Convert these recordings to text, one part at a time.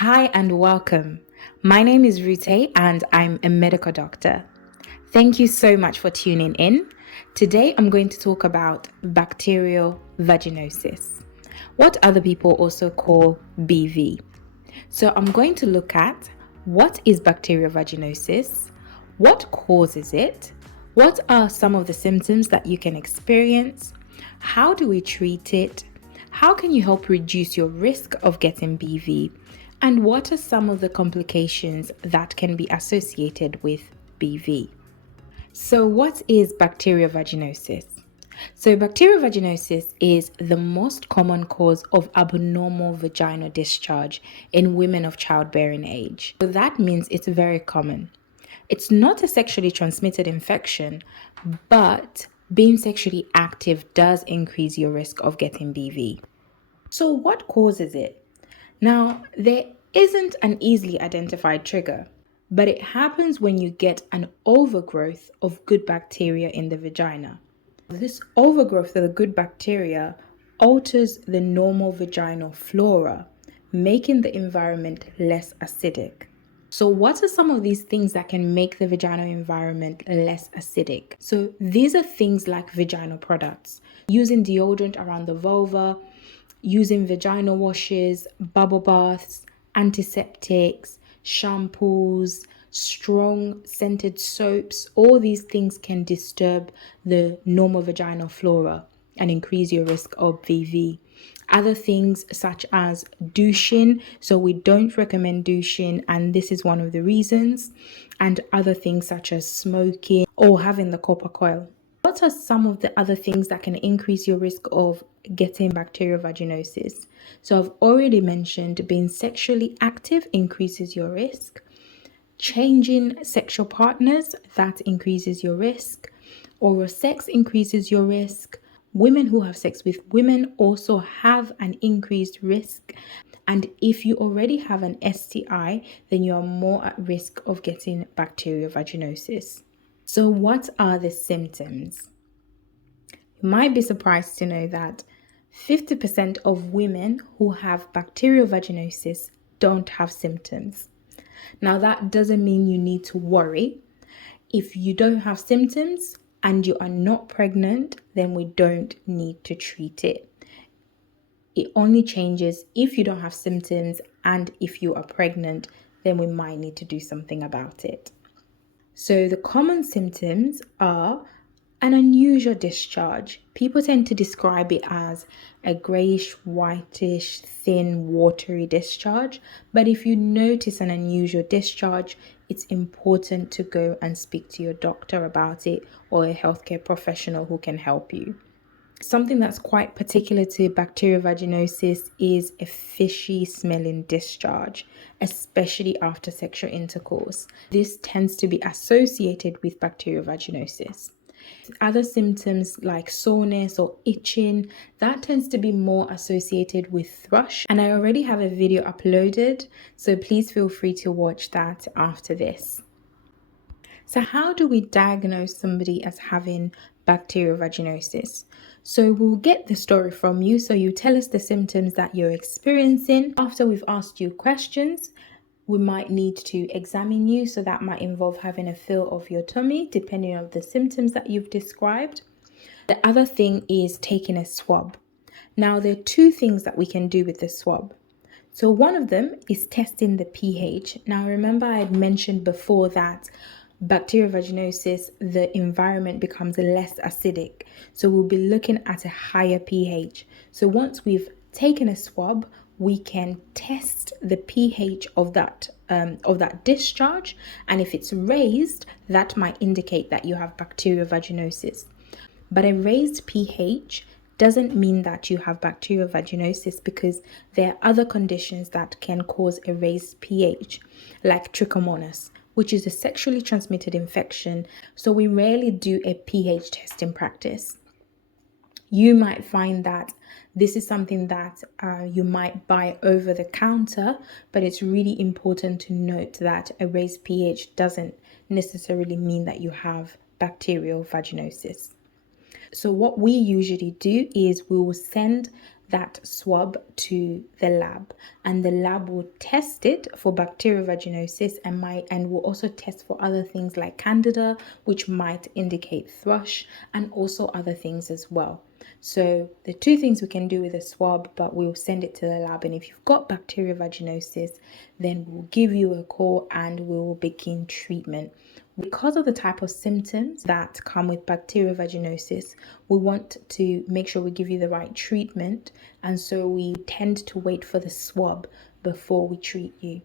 Hi and welcome. My name is Rute and I'm a medical doctor. Thank you so much for tuning in. Today I'm going to talk about bacterial vaginosis, what other people also call BV. So I'm going to look at what is bacterial vaginosis, what causes it, what are some of the symptoms that you can experience, how do we treat it, how can you help reduce your risk of getting BV, and what are some of the complications that can be associated with BV. So what is bacterial vaginosis? So bacterial vaginosis is the most common cause of abnormal vaginal discharge in women of childbearing age. So that means it's very common. It's not a sexually transmitted infection, but being sexually active does increase your risk of getting BV. So what causes it? Now, there isn't an easily identified trigger, but it happens when you get an overgrowth of good bacteria in the vagina. This overgrowth of the good bacteria alters the normal vaginal flora, making the environment less acidic. So what are some of these things that can make the vaginal environment less acidic? So these are things like vaginal products, using deodorant around the vulva, using vaginal washes, bubble baths, antiseptics, shampoos, strong scented soaps. All these things can disturb the normal vaginal flora and increase your risk of VV. Other things such as douching, so we don't recommend douching, and this is one of the reasons, and other things such as smoking or having the copper coil. What are some of the other things that can increase your risk of getting bacterial vaginosis? So I've already mentioned being sexually active increases your risk. Changing sexual partners, that increases your risk. Oral sex increases your risk. Women who have sex with women also have an increased risk. And if you already have an STI, then you are more at risk of getting bacterial vaginosis. So what are the symptoms? You might be surprised to know that 50% of women who have bacterial vaginosis don't have symptoms. Now, that doesn't mean you need to worry. If you don't have symptoms and you are not pregnant, then we don't need to treat it. It only changes if you don't have symptoms, and if you are pregnant, then we might need to do something about it. So the common symptoms are an unusual discharge. People tend to describe it as a grayish, whitish, thin, watery discharge. But if you notice an unusual discharge, it's important to go and speak to your doctor about it or a healthcare professional who can help you. Something that's quite particular to bacterial vaginosis is a fishy smelling discharge, especially after sexual intercourse. This tends to be associated with bacterial vaginosis. Other symptoms like soreness or itching, that tends to be more associated with thrush. And I already have a video uploaded, so please feel free to watch that after this. So how do we diagnose somebody as having bacterial vaginosis? So we'll get the story from you. So you tell us the symptoms that you're experiencing. After we've asked you questions, we might need to examine you. So that might involve having a feel of your tummy, depending on the symptoms that you've described. The other thing is taking a swab. Now, there are two things that we can do with the swab. So one of them is testing the pH. Now, remember I had mentioned before that bacterial vaginosis, the environment becomes less acidic. So we'll be looking at a higher pH. So once we've taken a swab, we can test the pH of that discharge, and if it's raised, that might indicate that you have bacterial vaginosis. But a raised pH doesn't mean that you have bacterial vaginosis, because there are other conditions that can cause a raised pH, like trichomonas, which is a sexually transmitted infection. So we rarely do a pH test in practice. You might find that this is something that you might buy over the counter, but it's really important to note that a raised pH doesn't necessarily mean that you have bacterial vaginosis. So what we usually do is we will send that swab to the lab, and the lab will test it for bacterial vaginosis and will also test for other things like candida, which might indicate thrush, and also other things as well. So the two things we can do with a swab, but we'll send it to the lab, and if you've got bacterial vaginosis, then we'll give you a call and we will begin treatment. Because of the type of symptoms that come with bacterial vaginosis, we want to make sure we give you the right treatment, and so we tend to wait for the swab before we treat you.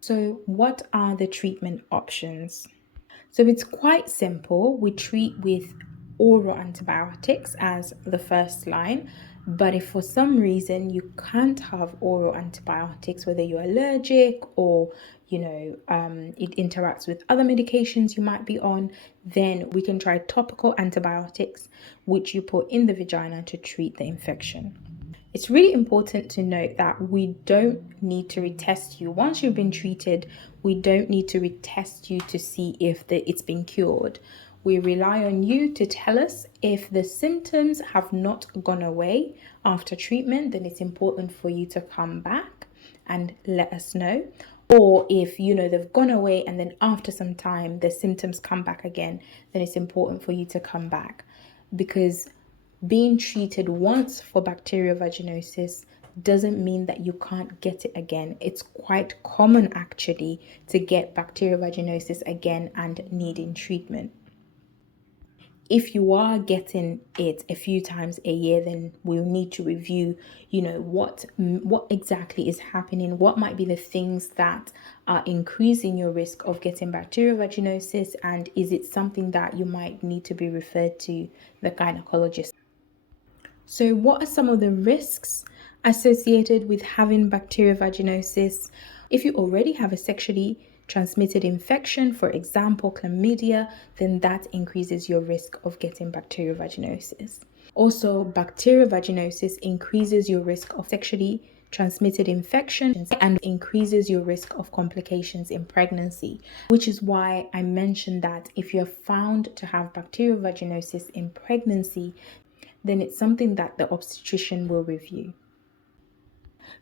So what are the treatment options? So it's quite simple. We treat with oral antibiotics as the first line. But if for some reason you can't have oral antibiotics, whether you're allergic or it interacts with other medications you might be on, then we can try topical antibiotics, which you put in the vagina to treat the infection. It's really important to note that we don't need to retest you. Once you've been treated, we don't need to retest you to see if it's been cured. We rely on you to tell us if the symptoms have not gone away after treatment, then it's important for you to come back and let us know. Or if they've gone away and then after some time the symptoms come back again, then it's important for you to come back, because being treated once for bacterial vaginosis doesn't mean that you can't get it again. It's quite common actually to get bacterial vaginosis again and needing treatment. If you are getting it a few times a year, then we'll need to review, what exactly is happening, what might be the things that are increasing your risk of getting bacterial vaginosis, and is it something that you might need to be referred to the gynecologist. So what are some of the risks associated with having bacterial vaginosis? If you already have a sexually transmitted infection, for example, chlamydia, then that increases your risk of getting bacterial vaginosis. Also, bacterial vaginosis increases your risk of sexually transmitted infections and increases your risk of complications in pregnancy, which is why I mentioned that if you're found to have bacterial vaginosis in pregnancy, then it's something that the obstetrician will review.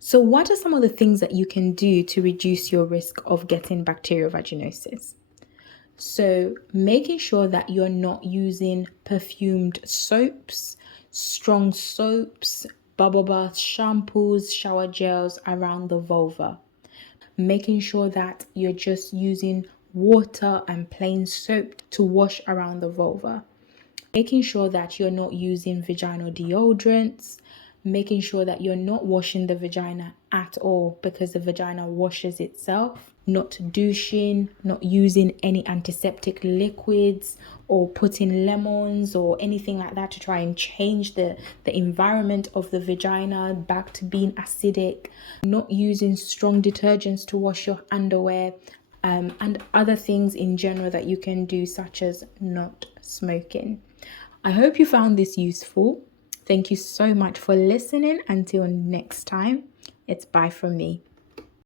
So what are some of the things that you can do to reduce your risk of getting bacterial vaginosis? So making sure that you're not using perfumed soaps, strong soaps, bubble bath shampoos, shower gels around the vulva. Making sure that you're just using water and plain soap to wash around the vulva. Making sure that you're not using vaginal deodorants, making sure that you're not washing the vagina at all because the vagina washes itself, not douching, not using any antiseptic liquids or putting lemons or anything like that to try and change the environment of the vagina back to being acidic, not using strong detergents to wash your underwear, and other things in general that you can do, such as not smoking. I hope you found this useful. Thank you so much for listening. Until next time, it's bye from me.